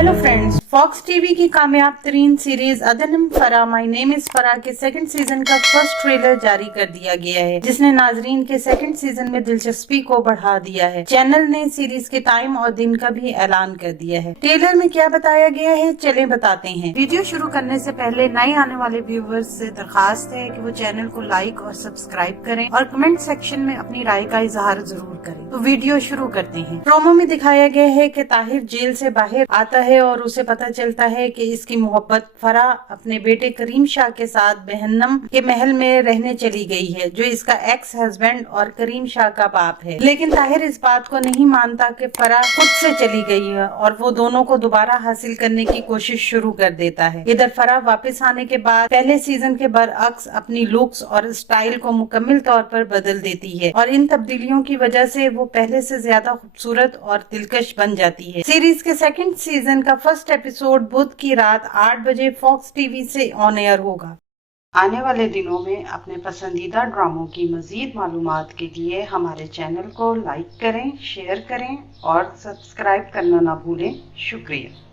Hello friends, fox TV की कामयाब तरीन सीरीज अदनम फरा माई नेम इज फरा के सेकंड सीजन का फर्स्ट ट्रेलर जारी कर दिया गया है, जिसने नाजरीन के सेकंड सीजन में दिलचस्पी को बढ़ा दिया है। चैनल ने सीरीज के टाइम और दिन का भी ऐलान कर दिया है। ट्रेलर में क्या बताया गया है, चले बताते हैं। वीडियो शुरू करने से पहले नए आने वाले व्यूवर्स से दरखास्त है कि वो चैनल को लाइक और सब्सक्राइब करें और कमेंट सेक्शन में अपनी राय का इजहार जरूर करें। तो वीडियो शुरू करते हैं। प्रोमो में दिखाया गया है कि ताहिर जेल से बाहर आता है और उसे पता चलता है कि इसकी मोहब्बत फरा अपने बेटे करीम शाह के साथ बहन्नम के महल में रहने चली गई है, जो इसका एक्स हस्बैंड और करीम शाह का बाप है। लेकिन ताहिर इस बात को नहीं मानता कि फरा खुद से चली गई है और वो दोनों को दोबारा हासिल करने की कोशिश शुरू कर देता है। इधर फरा वापस आने के बाद पहले सीजन के बरअक्स अपनी लुक्स और स्टाइल को मुकम्मल तौर पर बदल देती है और इन तब्दीलियों की वजह से वो पहले से ज्यादा खूबसूरत और दिलकश बन जाती है। सीरीज के सेकंड सीजन का फर्स्ट एपिसोड बुध की रात 8 बजे फॉक्स टीवी से ऑन एयर होगा। आने वाले दिनों में अपने पसंदीदा ड्रामों की मजीद मालूमात के लिए हमारे चैनल को लाइक करें, शेयर करें और सब्सक्राइब करना ना भूलें। शुक्रिया।